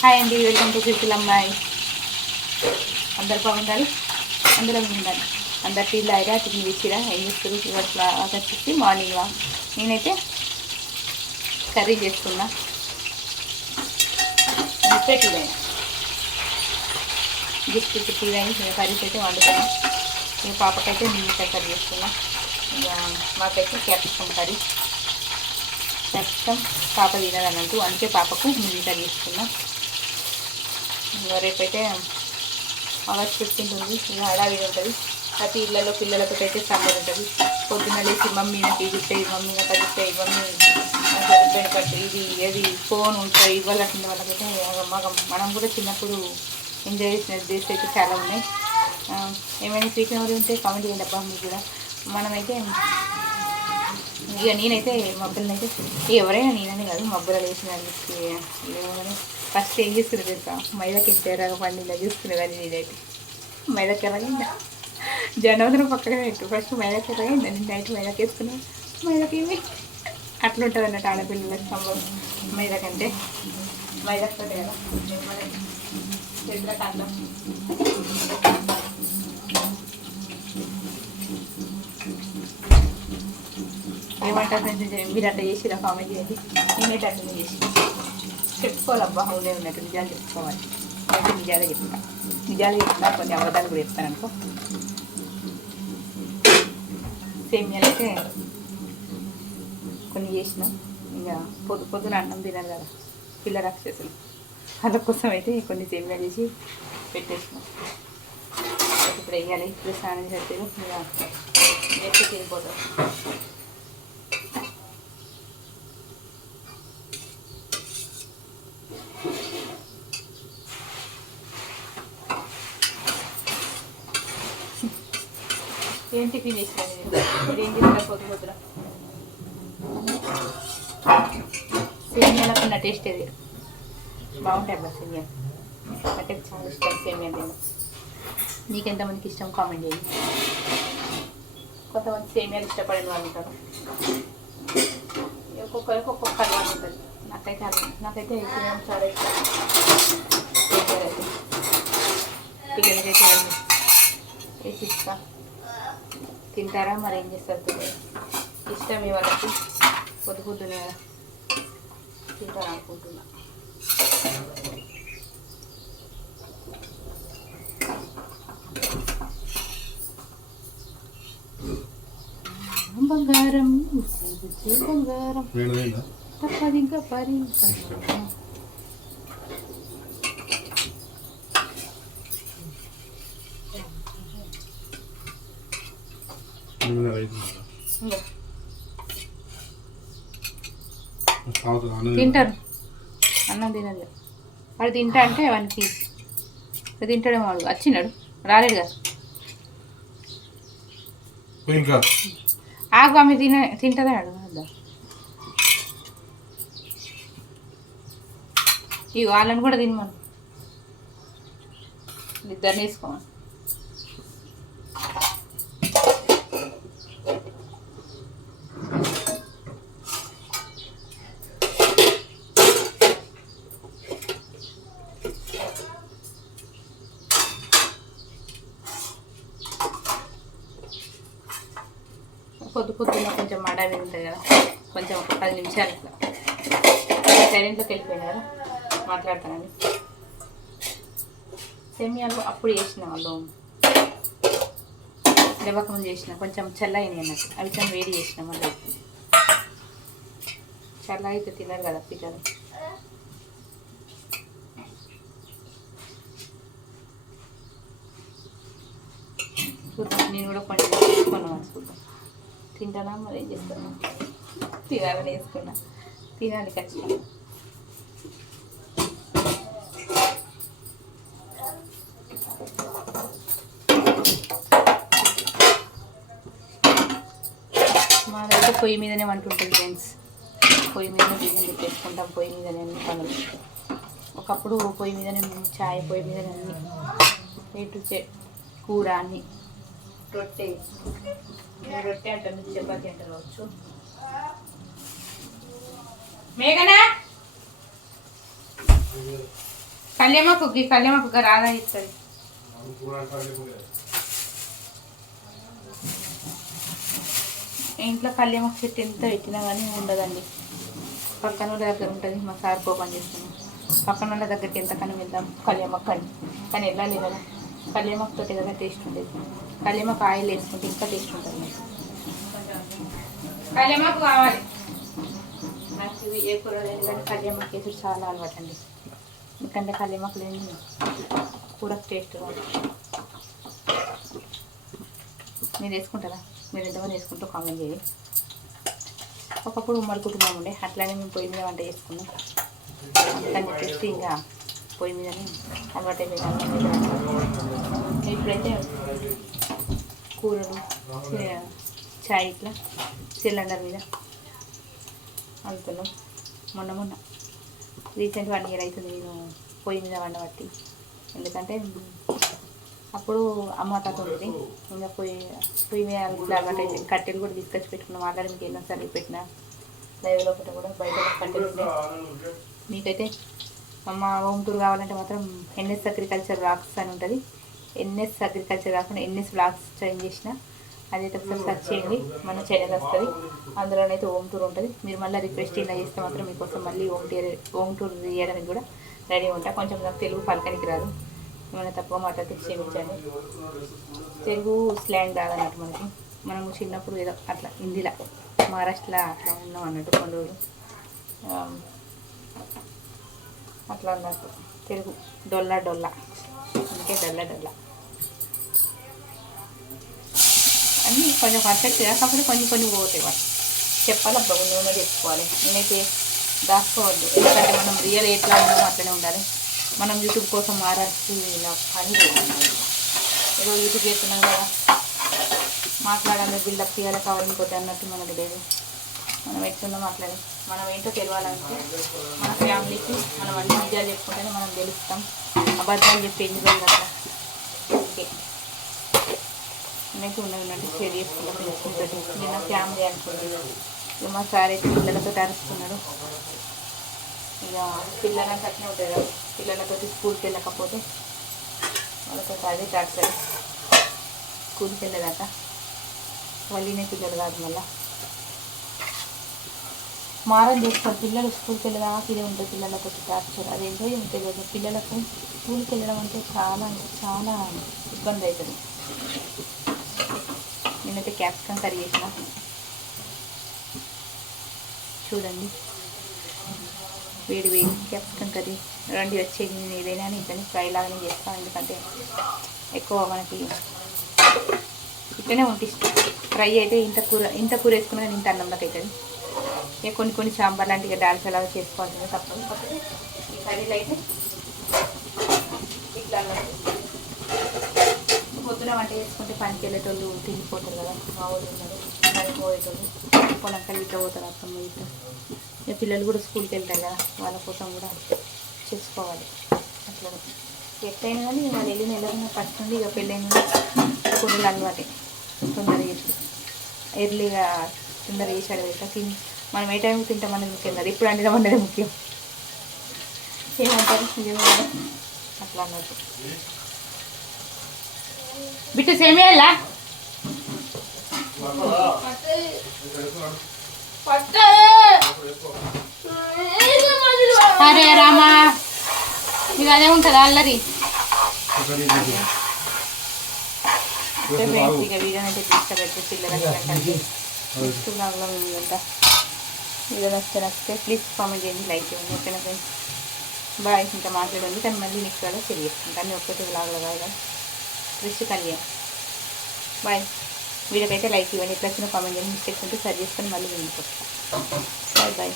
Hi అండి, welcome to Sircilla అమ్మాయి. అందరు బాగుండాలి, అందరం ఉండాలి. అందరు టీలు అయినా టిఫిన్ తెచ్చిరా, ఏం చేస్తారు? ఇవాళ వచ్చేసి మార్నింగ్ నేనైతే కర్రీ చేస్తున్నా. టీలైనా గిఫ్ట్ టీలైనా కర్రీస్ అయితే వండుతున్నా. ఈ పాపకైతే మిగతా కర్రీ చేస్తున్నా. ఇక మాకైతే క్యాప్సికమ్ కర్రీ. క్యాప్సికమ్ పాప తినదన్నట్టు, అందుకే పాపకు మిగతా చేస్తున్నా. రేపైతే ఆగస్ట్ 15 ఉంది. ఇక హడావిడి ఉంటుంది. ప్రతి ఇళ్ళలో పిల్లలతో అయితే సంబరం ఉంటుంది. పొద్దున్న లేచి మమ్మీ నాకు ఇది ఇస్తాయి, మమ్మీ నాకు అది ఇస్తాయి, మమ్మీ నాకు ఇది అది ఫోన్ ఉంటాయి ఇవ్వాలంటే వాళ్ళకైతే మనం కూడా చిన్నప్పుడు ఎంజాయ్ చేసిన డేస్ అయితే చాలా ఉన్నాయి. ఏమైనా స్వీట్ మెమరీ ఉంటే కామెంట్ చేయండి అబ్బా మీకు కూడా. మనమైతే ఇక నేనైతే మబ్బులను అయితే ఎవరైనా నేననే కాదు మబ్బులు వేసిన ఏమని ఫస్ట్ ఏం చేస్తున్నారు తెలుసా, మైదాకి ఎంత ఎర్రగా పండిందా చూసుకునేదాన్ని. నేనైతే మైదాకి ఎర్రగా జనవరం పక్కనే పెట్టు, ఫస్ట్ మైదాకి ఎర్రగా నేను నైట్ మైదాకి వేసుకున్నాను. మైదాకి అట్లా ఉంటుంది అన్నట్టు ఆడపిల్లల సంభవం. మైదాకంటే మైదాతో కదా చేతులకు అన్నం. ఏమంటారు ఫ్రెండ్స్, మీరు అట్లా చేసిరా కామెంట్ చేయండి. నేనైతే అట్లా చేసి చెప్పుకోవాలబ్బా, అవునే ఉన్నట్టు నిజాలు చెప్పుకోవాలి. అయితే నిజాలే చెప్తా, కొన్ని అబద్ధాలు కూడా చెప్తాను అనుకో. సేమియాలు అయితే కొన్ని చేసిన, ఇంకా పొద్దున అన్నం తినాలి కదా పిల్ల రాక్షసులు, వాళ్ళ కోసం అయితే కొన్ని సేమియాలు చేసి పెట్టేసినాం. ఇప్పుడు వేయాలి. ఇప్పుడు స్నానం చేస్తే ఇక నెక్స్ట్ తినిపోతాం. ఏం టిఫిన్ చేసినాను మీరు? ఏం చేసినా పొద్దున సేమియాలకు ఉన్న టేస్ట్ ఏది బాగుంటాయి అబ్బా. సేమియా అంటే చాలా ఇష్టం సేమియా తిన. మీకు ఎంతమందికి ఇష్టం కామెంట్ చేయండి. కొంతమంది సేమియాలు ఇష్టపడిన వాళ్ళు ఉంటారు, ఒక్కొక్కరికి ఒక్కొక్క అలవాటు ఉంటుంది. నాకైతే సేమియా చాలా ఇష్టం. సేమియాలు అయితే పిల్లలకైతే వేసి ఇస్తా, తింటారా మరి ఏం చేస్తారు తెలియదు. ఇష్టమే వాళ్ళకి, పొద్దునే తింటారా అనుకుంటున్నా. బంగారం బంగారం తప్పది ఇంకా పరి తింటారు. అన్నం తినదు వాడు. తింటా అంటే వానికి తింటాడేమో. వాడు వచ్చినాడు, రాలేడు కదా. ఆగు, ఆమె తింటుందా అడుగు. ఈ వాళ్ళని కూడా తినమను, ఇద్దరిని వేసుకోమని. పొద్దున కొంచెం మడావి ఉంటుంది కదా, కొంచెం ఒక 10 నిమిషాలు ఇట్లా సైలెంట్లోకి వెళ్ళిపోయినా కదా మాట్లాడతానండి. సేమియాలు అప్పుడు చేసిన వాళ్ళు లేవక ముందు చేసిన కొంచెం చల్లయినాయి అన్నట్టు. అవి కొంచెం వేడి చేసిన మళ్ళీ. చల్ల అయితే తినరు కదా పిల్లలు. చూద్దాం, నేను కూడా కొంచెం వేసుకున్నాను. చూద్దాం తింటానా మరి ఏం చేస్తాను. తినాలని వేసుకున్నా, తినాలి ఖచ్చితంగా. మాదైతే పొయ్యి మీదనే వంట ఉంటుంది ఫ్రెండ్స్. పొయ్యి మీదనే బియ్యం పెట్టేసుకుంటాం, పొయ్యి మీదనే అన్ని పనులు. ఒకప్పుడు పొయ్యి మీదనే చాయ్, పొయ్యి మీదనే అన్ని ఎటు కూర అన్ని. రొట్టె అంటారు, చపాతి అంటారు కావచ్చు. మేఘనా కళ్యామకు రాదా ఇస్తుంది. ఇంట్లో కళ్యామకు చెట్టు ఎంత పెట్టినా కానీ ఉండదండి. పక్కన వాళ్ళ దగ్గర ఉంటుంది. మా సార్ కోపం చేస్తున్నాం. పక్కన వాళ్ళ దగ్గరికి ఎంతకన్నా వెళ్దాం కళ్యామకు అని, కానీ వెళ్ళాలి కదా. కళ్యామకుతో కదా టేస్ట్ ఉండేది. కళ్యామకు ఆయిల్ వేసుకుంటే ఇంకా టేస్ట్ ఉంటుంది. కళ్యామకు కావాలి నాకు. ఏ కూర లేదు కానీ కళ్యామకు వేసుడు చాలా అలవాటు అండి. ఎందుకంటే కళ్యామకు లేని కూర టేస్ట్ రాదు. మీరు వేసుకుంటారా? మీరు ఎంతమంది వేసుకుంటూ కామెంట్ చేయండి. ఒకప్పుడు ఉమ్మడి కుటుంబం ఉండే, అట్లానే మేము పొయ్యి మీద వంట చేసుకున్నాం. అందుకని చెప్పేసి ఇంకా పొయ్యి మీదనే అలవాటు అయిపోయింది. ఇప్పుడైతే కూరలు చాయ్ ఇట్లా సిలిండర్ మీద వండుతున్నాం. మొన్న రీసెంట్ 1 year అవుతుంది నేను పొయ్యి మీద వండబట్టి. ఎందుకంటే అప్పుడు అమ్మ తాత ఉంటుంది. ఇంకా పొయ్యి మీద అలవాటు అయితే కట్టెలు కూడా తీసుకొచ్చి పెట్టుకున్నాం. ఆల్రెడీ మీకు ఎన్నోసార్లు పెట్టిన లైవ్లో ఒకటి కూడా బయట కట్టెలు ఉంటాయి. మీకైతే మా హోమ్ టూర్ కావాలంటే మాత్రం NS అగ్రికల్చర్ వ్లాగ్స్ అని ఉంటుంది. NS అగ్రికల్చర్ కాకుండా NS వ్లాగ్స్ చేంజ్ చేసిన అదైతే ఒకసారి సర్చ్ చేయండి, మన ఛానల్ వస్తుంది. అందులోనైతే హోమ్ టూర్ ఉంటుంది. మీరు మళ్ళీ రిక్వెస్ట్ ఇలా చేస్తే మాత్రం మీకోసం మళ్ళీ హోమ్ టూర్ చేయడానికి కూడా రెడీ ఉంటా. కొంచెం నాకు తెలుగు పలకనికి రాదు, ఏమైనా తక్కువ మాట్లాడితే క్షమించండి. తెలుగు స్లాంగ్ రాదన్నట్టు మనకి. మనము చిన్నప్పుడు ఏదో అట్లా హిందీలో మహారాష్ట్రలో అట్లా ఉన్నాం అన్నట్టు కొన్ని రోజులు. అట్లా అన్నట్టు తెలుగు డొల్లా అందుకే డొల్లా అన్నీ కొంచెం పర్ఫెక్ట్గా, కాకపోతే కొన్ని పోతాయి. వాళ్ళు చెప్పాలి, నూనె చెప్పుకోవాలి. నేనైతే దాచుకోవద్దు. ఎందుకంటే మనం రియల్ ఎట్లా ఉన్నామో అట్లనే ఉండాలి. మనం యూట్యూబ్ కోసం మారాల్సిన పని ఏదో యూట్యూబ్ చేస్తున్నాం కదా, మాట్లాడాలి, బిల్డప్ చేయాలి, కావాలి ఇంకోటి అన్నట్టు మనకు లేదు. మనం ఎట్లున్నాం అట్లనే. మనం ఏంటో తెలియాలంటే మన ఫ్యామిలీకి మనం అన్ని నిజాలు చెప్పుకుంటేనే మనం తెలుస్తాం. అబద్ధాలు చెప్పి ఎన్ని రోజులు అట్లా ఓకే నేనైతే ఉన్నట్టు షేర్ చేసుకుంటాం తెలుసుకుంటుంది. నేను నా ఫ్యామిలీ అనుకోండి. ఇక మా సార్ అయితే పిల్లలతో అరుస్తున్నాడు. ఇక పిల్లలంటే అట్నే ఉంటుంది కదా, పిల్లలతో స్కూల్కి వెళ్ళకపోతే వాళ్ళతో అదే టార్చర్. స్కూల్కి వెళ్ళేదాకా వాళ్ళనే పిల్లలు కాదు, మళ్ళీ మారం చేస్తారు. పిల్లలు స్కూల్కి వెళ్ళేదాకా ఇదే ఉంటుంది పిల్లలతో టార్చర్. అదేంటో ఏం తెలియదు. పిల్లలకు స్కూల్కి వెళ్ళడం అంటే చాలా ఇబ్బంది అవుతుంది. నేనైతే క్యాప్సికమ్ కర్రీ చేసిన చూడండి, వేడి క్యాప్సికమ్ కర్రీ రండి వచ్చేది. నేను ఏదైనా ఇట్లనే ఫ్రై లాగానే చేస్తాను. ఎందుకంటే ఎక్కువ మనకి ఇట్లనే ఉంటుంది ఫ్రై అయితే. ఇంత కూర వేసుకున్నా ఇంత అన్నంలోకి అవుతుంది. ఇక కొన్ని సాంబార్ లాంటివి దాల్చలాగా చేసుకోవాల్సిందే తప్పదు. ఈ కర్రీలు అయితే ఇట్లా పొద్దున వంట చేసుకుంటే పనికి వెళ్ళేటోళ్ళు తిరిగిపోతారు కదా, మా ఊళ్ళు ఉన్నారు పనికి పోయేటోళ్ళు, పొలం కలిగి ఇట్లా పోతారు అత్తమ్మ ఇట్లా. ఇక పిల్లలు కూడా స్కూల్కి వెళ్తారు కదా, వాళ్ళ కోసం కూడా చేసుకోవాలి. అట్లా ఎట్లయినా కానీ వాళ్ళు వెళ్ళిన వెళ్ళకుండా ఫస్ట్ నుండి ఇక పెళ్ళైన కూరలు అలవాటే. తొందరగా చేసి ఎర్లీగా తొందరగా చేసాడు పెడతా. మనం ఏ టైంకి తింటాం అనేది ముఖ్యం కదా, ఇప్పుడు వండడం అనేది ముఖ్యం. ఏమంటారు నిజమే అట్లా అన్నట్టు. బిట్టు సేమియాలా అరే రామా, మీకు అదే ఉంటుందా అల్లరి? ఇక వీడియోనైతే తీసుకుపెట్టి పిల్లలకి వీడియో నచ్చితే ప్లీజ్ కామెంట్ చేయండి, లైక్ చేయండి. ఓకేనా ఫ్రెండ్స్, బాయ్. ఇంకా మాట్లాడండి కానీ మళ్ళీ నెక్స్ట్ కూడా తెలియజేసుకుంటాను. ఒక్కటి లాగా కాదు రిష్ కళ్యాణ్. బాయ్. వీడియోకైతే లైక్ ఇవ్వండి, ఎట్లా వచ్చినా కామెంట్ చేయండి. మిస్టేక్స్ ఉంటే సరి చేసుకొని మళ్ళీ ముందుకు వస్తాను. Bye bye.